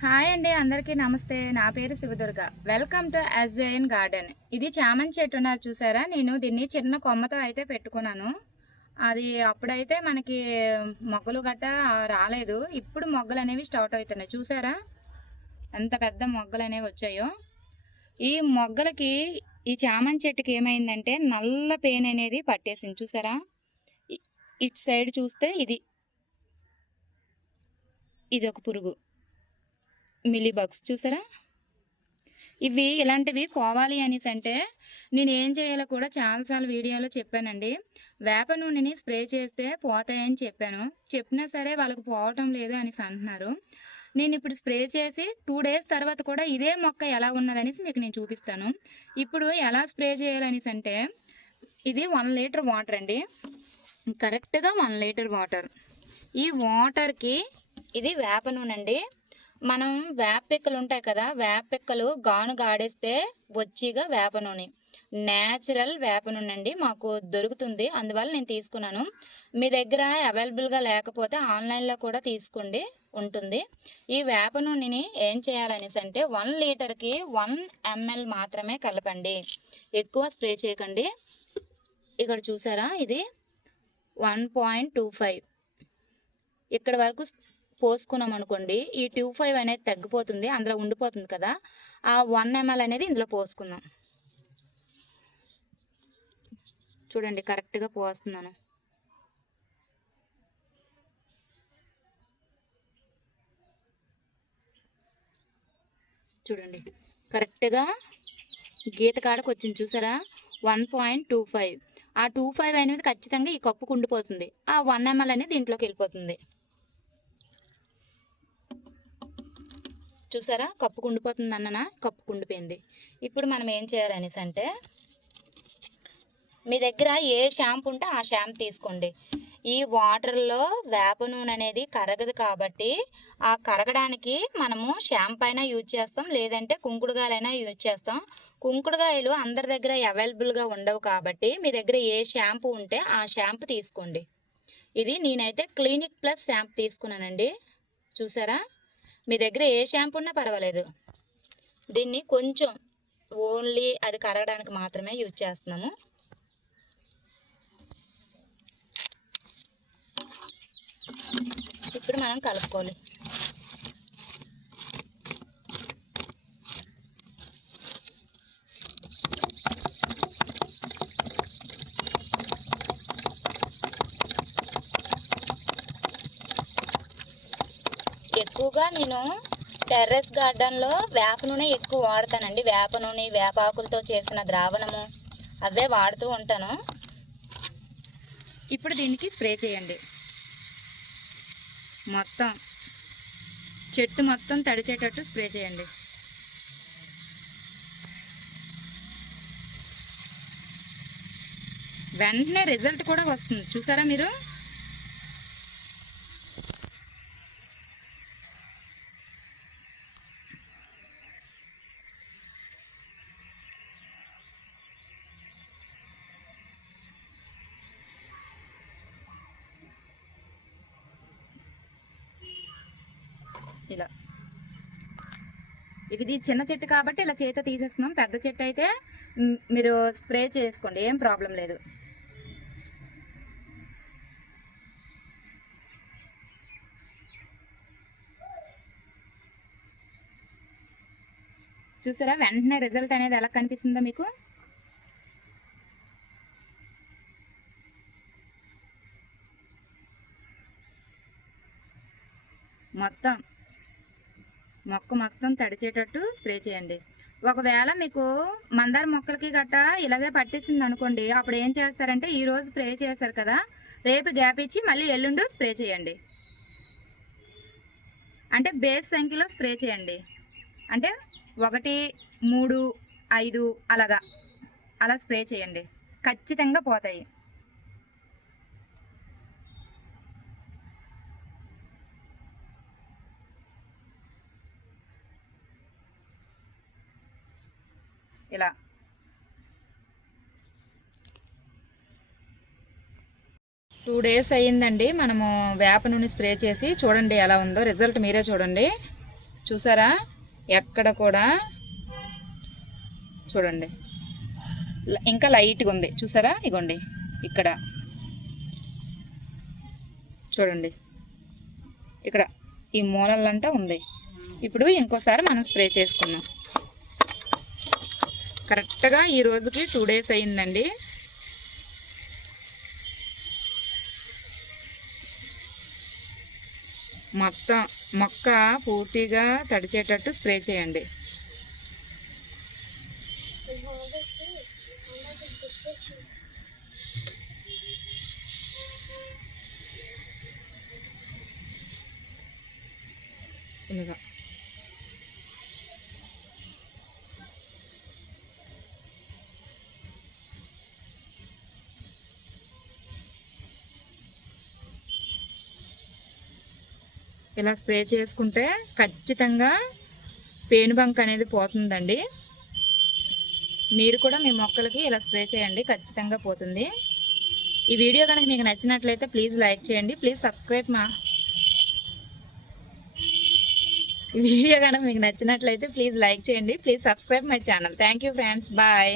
Hi అండి, అందరికీ నమస్తే. నా పేరు Shiva Durga. Welcome to SJN garden. ఇది చామంతి చెట్టు ఉన్నది చూసారా? నేను దీన్ని చిన్న కొమ్మతో అయితే పెట్టుకున్నాను. అది అప్పుడైతే మనకి మొగ్గలు గట్ట రాలేదు. ఇప్పుడు మొగ్గలు అనేవి స్టార్ట్ అవుతున్నాయి. చూసారా ఎంత పెద్ద మొగ్గలు అనేవి వచ్చాయో? ఈ మొగ్గలకి ఈ చామంతి చెట్టుకి ఏమైందంటే నల్ల పేను అనేది పట్టేసింది. చూసారా? ఇటు సైడ్ చూస్తే ఇది ఒక పురుగు, మిల్లీ బగ్స్. చూసారా? ఇలాంటివి పోవాలి అనేసి అంటే నేను ఏం చేయాలో కూడా చాలాసార్లు వీడియోలో చెప్పానండి. వేప నూనెని స్ప్రే చేస్తే పోతాయని చెప్పినా సరే వాళ్ళకి పోవటం లేదు అనేసి అంటున్నారు. నేను ఇప్పుడు స్ప్రే చేసి 2 డేస్ తర్వాత కూడా ఇదే మొక్క ఎలా ఉన్నదనేసి మీకు నేను చూపిస్తాను. ఇప్పుడు ఎలా స్ప్రే చేయాలనేసి అంటే ఇది 1 లీటర్ వాటర్ అండి, కరెక్ట్గా 1 లీటర్ వాటర్. ఈ వాటర్కి ఇది వేప నూనె అండి. మనం వేప పిక్కలు ఉంటాయి కదా, వేప పిక్కలు గాను గాడేస్తే వచ్చిగా వేప నూనె, న్యాచురల్ వేప నూనె అండి, మాకు దొరుకుతుంది, అందువల్ల నేను తీసుకున్నాను. మీ దగ్గర అవైలబుల్గా లేకపోతే ఆన్లైన్లో కూడా తీసుకోండి, ఉంటుంది. ఈ వేప నూనెని ఏం చేయాలనేసి అంటే 1 లీటర్కి 1 ml మాత్రమే కలపండి, ఎక్కువ స్ప్రే చేయకండి. ఇక్కడ చూసారా, ఇది 1.25 ఇక్కడ వరకు పోసుకున్నాం అనుకోండి, ఈ 2.5 అనేది తగ్గిపోతుంది, అందులో ఉండిపోతుంది కదా. ఆ 1 ml అనేది ఇందులో పోసుకుందాం. చూడండి, కరెక్ట్గా పోస్తున్నాను. చూడండి, కరెక్ట్గా గీత కాడకు వచ్చింది. చూసారా? 1.25. ఆ 2.5 అనేది ఖచ్చితంగా ఈ కప్పుకు ఉండిపోతుంది. ఆ 1 ml అనేది దీంట్లోకి వెళ్ళిపోతుంది. చూసారా? కప్పుకు ఉండిపోతుంది అన్ననా, కప్పుకు ఉండిపోయింది. ఇప్పుడు మనం ఏం చేయాలనేసి అంటే మీ దగ్గర ఏ షాంపూ ఉంటే ఆ షాంపూ తీసుకోండి. ఈ వాటర్లో వేప నూనె అనేది కరగదు కాబట్టి ఆ కరగడానికి మనము షాంపూ అయినా యూజ్ చేస్తాం, లేదంటే కుంకుడుగాయలైనా యూజ్ చేస్తాం. కుంకుడుగాయలు అందరి దగ్గర అవైలబుల్గా ఉండవు కాబట్టి మీ దగ్గర ఏ షాంపూ ఉంటే ఆ షాంపూ తీసుకోండి. ఇది నేనైతే క్లినిక్ ప్లస్ షాంపూ తీసుకున్నానండి. చూసారా? మీ దగ్గర ఏ షాంపూ ఉన్నా పర్వాలేదు. దీన్ని కొంచెం ఓన్లీ అది కరగడానికి మాత్రమే యూజ్ చేస్తున్నాము. ఇప్పుడు మనం కలుపుకోవాలి. ఎక్కువగా నేను టెర్రస్ గార్డెన్లో వేప నూనె ఎక్కువ వాడతానండి. వేప నూనె, వేపాకులతో చేసిన ద్రావణము అవే వాడుతూ ఉంటాను. ఇప్పుడు దీనికి స్ప్రే చేయండి. మొత్తం చెట్టు మొత్తం తడిచేటట్టు స్ప్రే చేయండి. వెంటనే రిజల్ట్ కూడా వస్తుంది. చూసారా మీరు? ఇలా ఇది చిన్న చెట్టు కాబట్టి ఇలా చేతితో తీసేస్తున్నాం. పెద్ద చెట్టు అయితే మీరు స్ప్రే చేసుకోండి, ఏం ప్రాబ్లం లేదు. చూసారా వెంటనే రిజల్ట్ అనేది ఎలా కనిపిస్తుందో మీకు? మొత్తం తడిచేటట్టు స్ప్రే చేయండి. ఒకవేళ మీకు మందార మొక్కలకి గట్టా ఇలాగే పట్టేసింది అనుకోండి, అప్పుడు ఏం చేస్తారంటే ఈరోజు స్ప్రే చేశారు కదా, రేపు గ్యాప్ ఇచ్చి మళ్ళీ ఎల్లుండి స్ప్రే చేయండి. అంటే బేస్ సంఖ్యలో స్ప్రే చేయండి. అంటే 1, 3, 5 అలా స్ప్రే చేయండి, ఖచ్చితంగా పోతాయి. ఇలా 2 డేస్ అయ్యిందండి మనము వేప నూనె స్ప్రే చేసి. చూడండి ఎలా ఉందో రిజల్ట్, మీరే చూడండి. చూసారా, ఎక్కడ కూడా చూడండి ఇంకా లైట్గా ఉంది చూసారా, ఇగోండి ఇక్కడ చూడండి, ఇక్కడ ఈ మూలలంట ఉంది. ఇప్పుడు ఇంకోసారి మనం స్ప్రే చేసుకున్నాం. కరెక్ట్గా ఈ రోజుకి 2 days అయిందండి. మొత్తం మొక్క పూర్తిగా తడిచేటట్టు స్ప్రే చేయండి. ఇలాగా ఇలా స్ప్రే చేసుకుంటే ఖచ్చితంగా పేనుబంక అనేది పోతుందండి. మీరు కూడా మీ మొక్కలకి ఇలా స్ప్రే చేయండి, ఖచ్చితంగా పోతుంది. ఈ వీడియో కనుక మీకు నచ్చినట్లయితే ప్లీజ్ లైక్ చేయండి, ప్లీజ్ సబ్స్క్రైబ్ ఈ వీడియో కనుక మీకు నచ్చినట్లయితే ప్లీజ్ లైక్ చేయండి, please subscribe my channel. Thank you friends, bye.